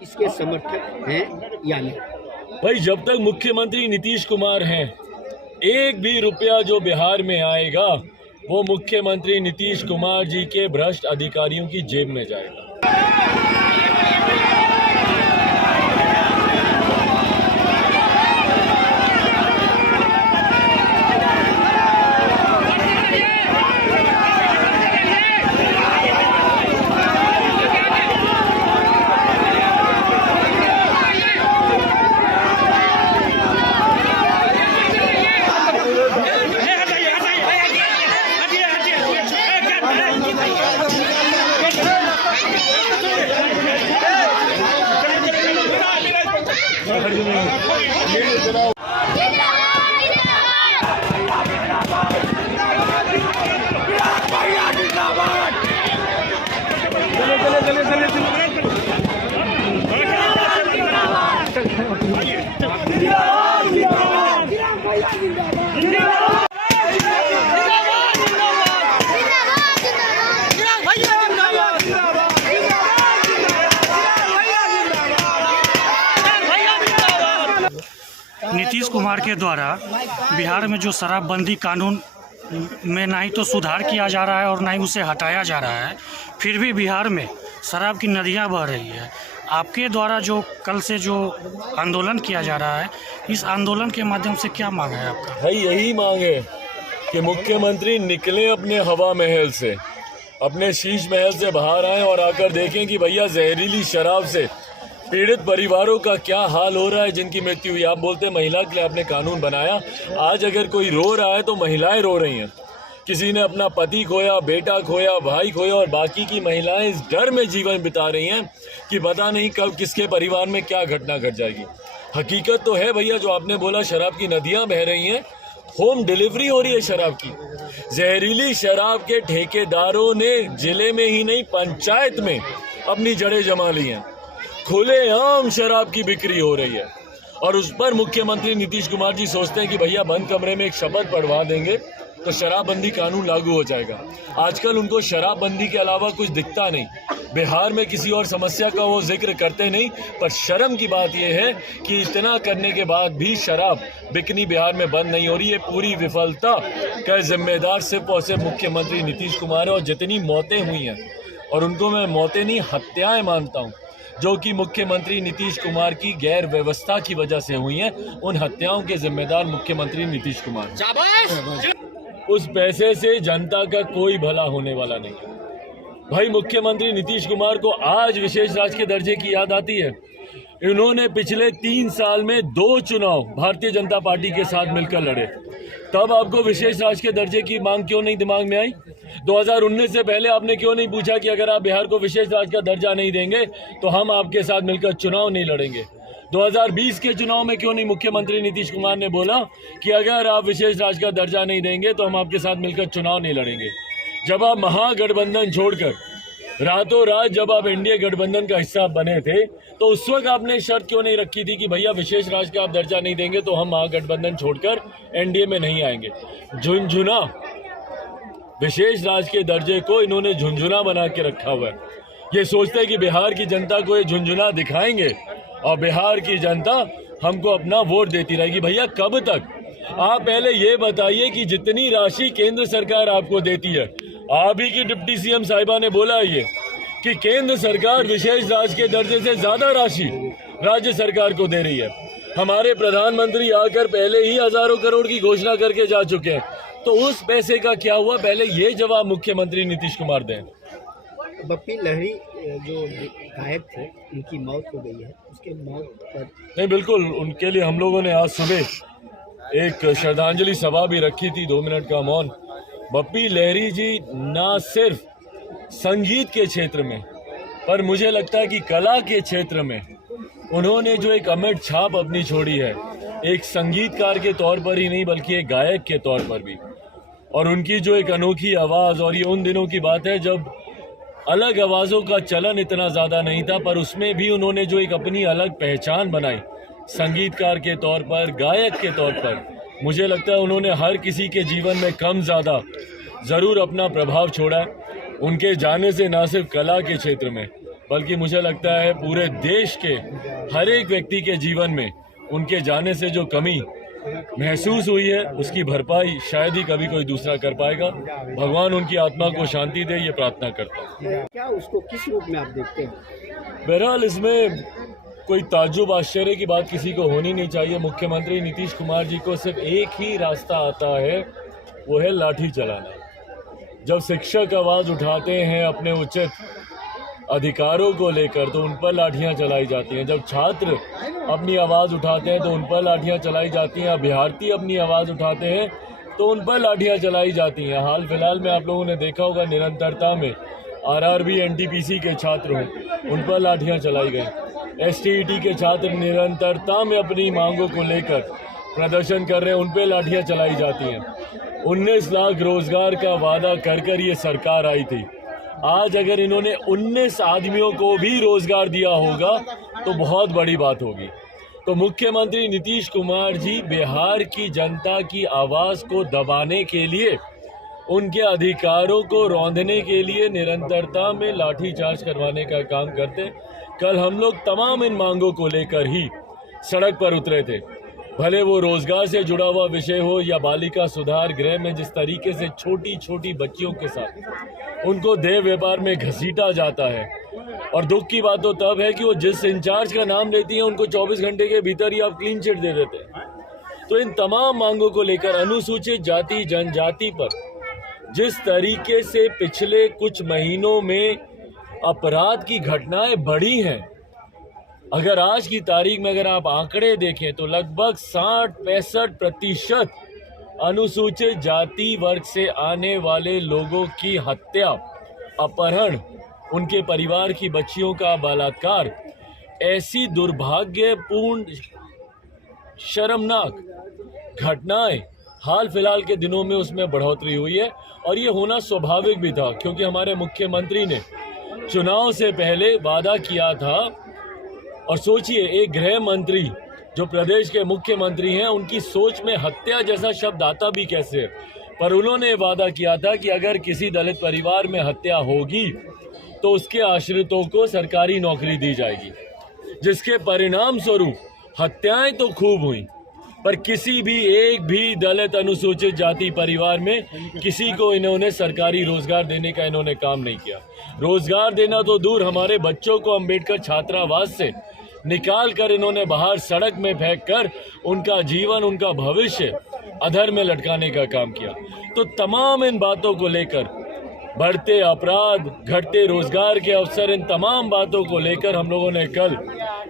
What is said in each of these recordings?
इसके समर्थक हैं या नहीं? भाई जब तक मुख्यमंत्री नीतीश कुमार हैं, एक भी रुपया जो बिहार में आएगा वो मुख्यमंत्री नीतीश कुमार जी के भ्रष्ट अधिकारियों की जेब में जाएगा। नीतीश कुमार के द्वारा बिहार में जो शराबबंदी कानून में ना ही तो सुधार किया जा रहा है और ना ही उसे हटाया जा रहा है, फिर भी बिहार में शराब की नदियां बह रही है। आपके द्वारा जो कल से जो आंदोलन किया जा रहा है, इस आंदोलन के माध्यम से क्या मांग है आपका? भाई यही मांग है कि मुख्यमंत्री निकले अपने हवा महल से, अपने शीश महल से बाहर आए और आकर देखें कि भैया जहरीली शराब से पीड़ित परिवारों का क्या हाल हो रहा है, जिनकी मृत्यु हुई। आप बोलते हैं महिला के लिए आपने कानून बनाया, आज अगर कोई रो रहा है तो महिलाएं रो रही हैं। किसी ने अपना पति खोया, बेटा खोया, भाई खोया और बाकी की महिलाएं इस डर में जीवन बिता रही हैं कि पता नहीं कब किसके परिवार में क्या घटना घट जाएगी। हकीकत तो है भैया, जो आपने बोला शराब की नदियां बह रही हैं, होम डिलीवरी हो रही है शराब की। जहरीली शराब के ठेकेदारों ने जिले में ही नहीं पंचायत में अपनी जड़ें जमा ली हैं। खुलेआम शराब की बिक्री हो रही है और उस पर मुख्यमंत्री नीतीश कुमार जी सोचते हैं कि भैया बंद कमरे में एक शपथ पढ़वा देंगे तो शराबबंदी कानून लागू हो जाएगा। आजकल उनको शराबबंदी के अलावा कुछ दिखता नहीं। बिहार में किसी और समस्या का वो जिक्र करते नहीं, पर शर्म की बात यह है कि इतना करने के बाद भी शराब बिकनी बिहार में बंद नहीं हो रही है। पूरी विफलता का जिम्मेदार सिर्फ और सिर्फ मुख्यमंत्री नीतीश कुमार है। और जितनी मौतें हुई हैं, और उनको मैं मौतें नहीं हत्याएं मानता हूँ, जो कि मुख्यमंत्री नीतीश कुमार की गैर व्यवस्था की वजह से हुई हैं, उन हत्याओं के जिम्मेदार मुख्यमंत्री नीतीश कुमार। उस पैसे से जनता का कोई भला होने वाला नहीं है। भाई मुख्यमंत्री नीतीश कुमार को आज विशेष राज्य के दर्जे की याद आती है। इन्होंने पिछले 3 साल में 2 चुनाव भारतीय जनता पार्टी के साथ मिलकर लड़े, तब आपको विशेष राज्य के दर्जे की मांग क्यों नहीं दिमाग में आई? 2019 से पहले आपने क्यों नहीं पूछा कि अगर आप बिहार को विशेष राज्य का दर्जा नहीं देंगे तो हम आपके साथ मिलकर चुनाव नहीं लड़ेंगे? 2020 के चुनाव में क्यों नहीं मुख्यमंत्री नीतीश कुमार ने बोला कि अगर आप विशेष राज्य का दर्जा नहीं देंगे तो हम आपके साथ मिलकर चुनाव नहीं लड़ेंगे? जब आप महागठबंधन छोड़कर रातों रात जब आप एनडीए गठबंधन का हिस्सा बने थे, तो उस वक्त आपने शर्त क्यों नहीं रखी थी कि भैया विशेष राज्य का आप दर्जा नहीं देंगे तो हम महागठबंधन छोड़कर एनडीए में नहीं आएंगे? झुंझुना विशेष राज्य के दर्जे को इन्होंने झुंझुना बना के रखा हुआ है। ये सोचते हैं कि बिहार की जनता को ये झुंझुना दिखाएंगे और बिहार की जनता हमको अपना वोट देती रहेगी। भैया कब तक? आप पहले ये बताइए कि जितनी राशि केंद्र सरकार आपको देती है, आप ही की डिप्टी सीएम साहिबा ने बोला है ये कि केंद्र सरकार विशेष राज्य के दर्जे से ज्यादा राशि राज्य सरकार को दे रही है। हमारे प्रधानमंत्री आकर पहले ही हजारों करोड़ की घोषणा करके जा चुके हैं, तो उस पैसे का क्या हुआ? पहले ये जवाब मुख्यमंत्री नीतीश कुमार दें। बप्पी लहरी जो गायक थे, उनकी मौत हो गई है, उसके मौत पर नहीं, बिल्कुल उनके लिए हम लोगों ने आज सुबह एक श्रद्धांजलि सभा भी रखी थी, 2 मिनट का मौन। बप्पी लहरी जी ना सिर्फ संगीत के क्षेत्र में, पर मुझे लगता है कि कला के क्षेत्र में उन्होंने जो एक अमिट छाप अपनी छोड़ी है, एक संगीतकार के तौर पर ही नहीं बल्कि एक गायक के तौर पर भी। और उनकी जो एक अनोखी आवाज़, और ये उन दिनों की बात है जब अलग आवाज़ों का चलन इतना ज़्यादा नहीं था, पर उसमें भी उन्होंने जो एक अपनी अलग पहचान बनाई संगीतकार के तौर पर, गायक के तौर पर, मुझे लगता है उन्होंने हर किसी के जीवन में कम ज़्यादा ज़रूर अपना प्रभाव छोड़ा है। उनके जाने से ना सिर्फ कला के क्षेत्र में बल्कि मुझे लगता है पूरे देश के हर एक व्यक्ति के जीवन में उनके जाने से जो कमी महसूस हुई है उसकी भरपाई शायद ही कभी कोई दूसरा कर पाएगा। भगवान उनकी आत्मा को शांति दे, ये प्रार्थना करता हूँ। क्या उसको किस रूप में आप देखते हैं? बहरहाल इसमें कोई ताज्जुब आश्चर्य की बात किसी को होनी नहीं चाहिए। मुख्यमंत्री नीतीश कुमार जी को सिर्फ एक ही रास्ता आता है, वो है लाठी चलाना। जब शिक्षक आवाज़ उठाते हैं अपने उचित अधिकारों को लेकर तो उन पर लाठियां चलाई जाती हैं। जब छात्र अपनी आवाज़ उठाते हैं तो उन पर लाठियां चलाई जाती हैं। अभ्यर्थी अपनी आवाज़ उठाते हैं तो उन पर लाठियां चलाई जाती हैं। हाल फिलहाल में आप लोगों ने देखा होगा निरंतरता में आरआरबी एनटीपीसी के छात्र हों, उन पर लाठियां चलाई गई। एसटीईटी के छात्र निरंतरता में अपनी मांगों को लेकर प्रदर्शन कर रहे हैं, उन पर लाठियां चलाई जाती हैं। 19 लाख रोजगार का वादा कर ये सरकार आई थी। आज अगर इन्होंने 19 आदमियों को भी रोजगार दिया होगा तो बहुत बड़ी बात होगी। तो मुख्यमंत्री नीतीश कुमार जी बिहार की जनता की आवाज़ को दबाने के लिए, उनके अधिकारों को रौंदने के लिए निरंतरता में लाठीचार्ज करवाने का काम करते। कल हम लोग तमाम इन मांगों को लेकर ही सड़क पर उतरे थे, भले वो रोजगार से जुड़ा हुआ विषय हो या बालिका सुधार गृह में जिस तरीके से छोटी छोटी बच्चियों के साथ उनको देह व्यापार में घसीटा जाता है। और दुख की बात तो तब है कि वो जिस इंचार्ज का नाम लेती हैं उनको 24 घंटे के भीतर ही आप क्लीन चिट दे देते हैं। तो इन तमाम मांगों को लेकर अनुसूचित जाति जनजाति पर जिस तरीके से पिछले कुछ महीनों में अपराध की घटनाएं बढ़ी हैं, अगर आज की तारीख में अगर आप आंकड़े देखें तो लगभग 60-65% अनुसूचित जाति वर्ग से आने वाले लोगों की हत्या, अपहरण, उनके परिवार की बच्चियों का बलात्कार, ऐसी दुर्भाग्यपूर्ण शर्मनाक घटनाएं हाल फिलहाल के दिनों में उसमें बढ़ोतरी हुई है। और ये होना स्वाभाविक भी था, क्योंकि हमारे मुख्यमंत्री ने चुनाव से पहले वादा किया था। और सोचिए, एक गृह मंत्री जो प्रदेश के मुख्यमंत्री हैं, उनकी सोच में हत्या जैसा शब्द आता भी कैसे, पर उन्होंने वादा किया था कि अगर किसी दलित परिवार में हत्या होगी तो उसके आश्रितों को सरकारी नौकरी दी जाएगी, जिसके परिणाम स्वरूप हत्याएं तो खूब हुई, पर किसी भी एक भी दलित अनुसूचित जाति परिवार में किसी को इन्होंने सरकारी रोजगार देने का इन्होंने काम नहीं किया। रोजगार देना तो दूर, हमारे बच्चों को अंबेडकर छात्रावास से निकाल कर इन्होंने बाहर सड़क में फेंक कर उनका जीवन, उनका भविष्य अधर में लटकाने का काम किया। तो तमाम इन बातों को लेकर, बढ़ते अपराध, घटते रोजगार के अवसर, इन तमाम बातों को लेकर हम लोगों ने कल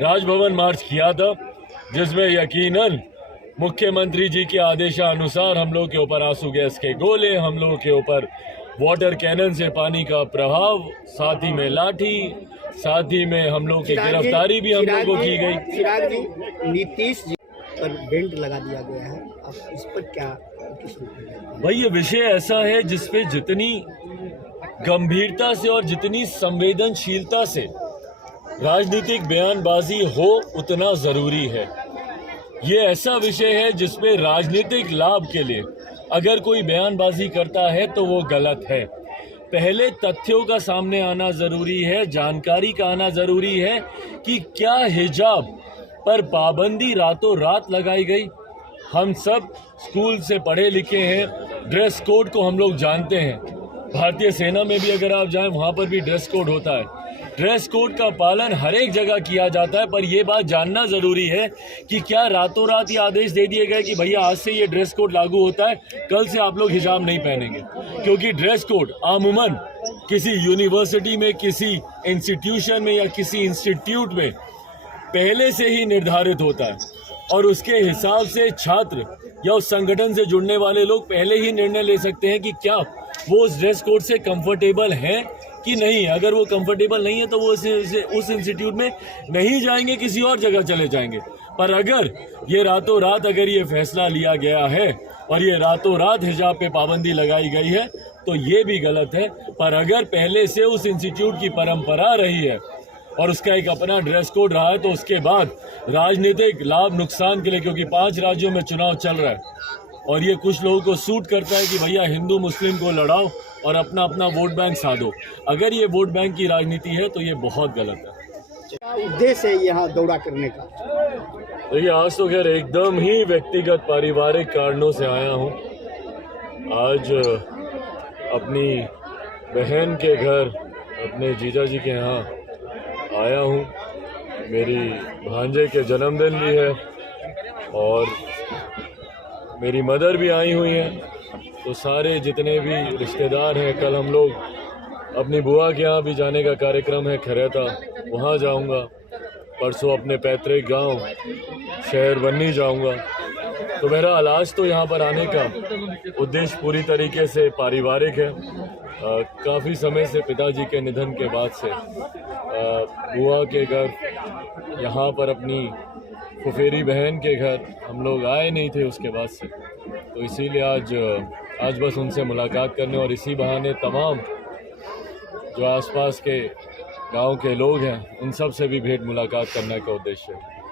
राजभवन मार्च किया था, जिसमें यकीनन मुख्यमंत्री जी के आदेशानुसार हम लोग के ऊपर आंसू गैस के गोले, हम लोगों के ऊपर वाटर कैनन से पानी का प्रभाव, साथ ही में लाठी, साथ ही में हम लोग की गिरफ्तारी भी हम लोगों को की गई। चिराग जी, नीतीश जी पर बेल्ट लगा दिया गया है, आप इस पर क्या? भाई, ये विषय ऐसा है जिसपे जितनी गंभीरता से और जितनी संवेदनशीलता से राजनीतिक बयानबाजी हो उतना जरूरी है। ये ऐसा विषय है जिसपे राजनीतिक लाभ के लिए अगर कोई बयानबाजी करता है तो वो गलत है। पहले तथ्यों का सामने आना जरूरी है, जानकारी का आना जरूरी है कि क्या हिजाब पर पाबंदी रातों रात लगाई गई। हम सब स्कूल से पढ़े लिखे हैं, ड्रेस कोड को हम लोग जानते हैं। भारतीय सेना में भी अगर आप जाएं वहाँ पर भी ड्रेस कोड होता है। ड्रेस कोड का पालन हर एक जगह किया जाता है, पर यह बात जानना जरूरी है कि क्या रातों रात ये आदेश दे दिए गए कि भैया आज से ये ड्रेस कोड लागू होता है, कल से आप लोग हिजाब नहीं पहनेंगे। क्योंकि ड्रेस कोड अमूमन किसी यूनिवर्सिटी में, किसी इंस्टीट्यूशन में या किसी इंस्टीट्यूट में पहले से ही निर्धारित होता है और उसके हिसाब से छात्र या उस संगठन से जुड़ने वाले लोग पहले ही निर्णय ले सकते हैं कि क्या वो उस ड्रेस कोड से कंफर्टेबल हैं कि नहीं। अगर वो कंफर्टेबल नहीं है तो वो उस इंस्टीट्यूट में नहीं जाएंगे, किसी और जगह चले जाएंगे। पर अगर ये रातों रात अगर ये फैसला लिया गया है और ये रातों रात हिजाब पे पाबंदी लगाई गई है तो ये भी गलत है। पर अगर पहले से उस इंस्टीट्यूट की परंपरा रही है और उसका एक अपना ड्रेस कोड रहा है तो उसके बाद राजनीतिक लाभ नुकसान के लिए, क्योंकि 5 राज्यों में चुनाव चल रहा है, और ये कुछ लोगों को सूट करता है कि भैया हिंदू मुस्लिम को लड़ाओ और अपना अपना वोट बैंक साधो। अगर ये वोट बैंक की राजनीति है तो ये बहुत गलत है। क्या उद्देश्य है यहाँ दौरा करने का? देखिए, आज तो खैर एकदम ही व्यक्तिगत पारिवारिक कारणों से आया हूँ। आज अपनी बहन के घर, अपने जीजा जी के यहाँ आया हूँ। मेरी भांजे के जन्मदिन भी है और मेरी मदर भी आई हुई हैं। तो सारे जितने भी रिश्तेदार हैं, कल हम लोग अपनी बुआ के यहाँ भी जाने का कार्यक्रम है, खैरता, वहाँ जाऊँगा। परसों अपने पैतृक गांव शहर बन्नी जाऊँगा। तो बहरहाल आज तो यहाँ पर आने का उद्देश्य पूरी तरीके से पारिवारिक है। काफ़ी समय से पिताजी के निधन के बाद से बुआ के घर, यहाँ पर अपनी फुफेरी बहन के घर हम लोग आए नहीं थे उसके बाद से। तो इसीलिए आज बस उनसे मुलाकात करने और इसी बहाने तमाम जो आसपास के गांव के लोग हैं उन सब से भी भेंट मुलाकात करने का उद्देश्य है।